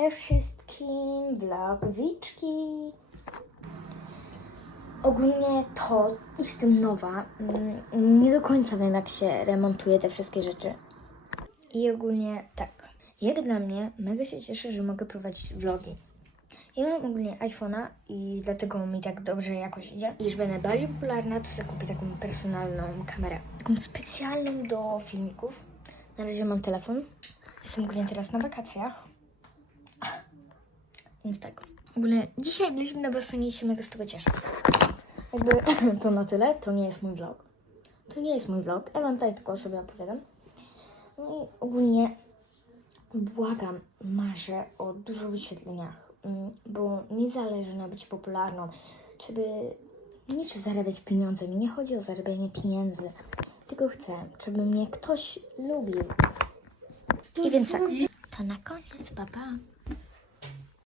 Hej wszystkim, vlogowiczki. Ogólnie to jestem nowa. Mm, Nie do końca wiem, jak się remontuje te wszystkie rzeczy. I ogólnie tak. Jak dla mnie, mega się cieszę, że mogę prowadzić vlogi. Ja mam ogólnie iPhone'a i dlatego mi tak dobrze jakoś idzie. I już będę bardziej popularna, to zakupię taką personalną kamerę. Taką specjalną do filmików. Na razie mam telefon. Jestem ogólnie teraz na wakacjach. Więc tak. Ogólnie dzisiaj byliśmy na basenie i się mega z tego cieszę. Jakby to na tyle. To nie jest mój vlog. To nie jest mój vlog. Ja wam tutaj tylko o sobie opowiadam. No i ogólnie błagam, marzę o dużo wyświetleniach, mm, bo mi zależy na być popularną, żeby nie czy zarabiać pieniądze. Mi nie chodzi o zarabianie pieniędzy, tylko chcę, żeby mnie ktoś lubił. I więc tak, to na koniec, papa. Pa.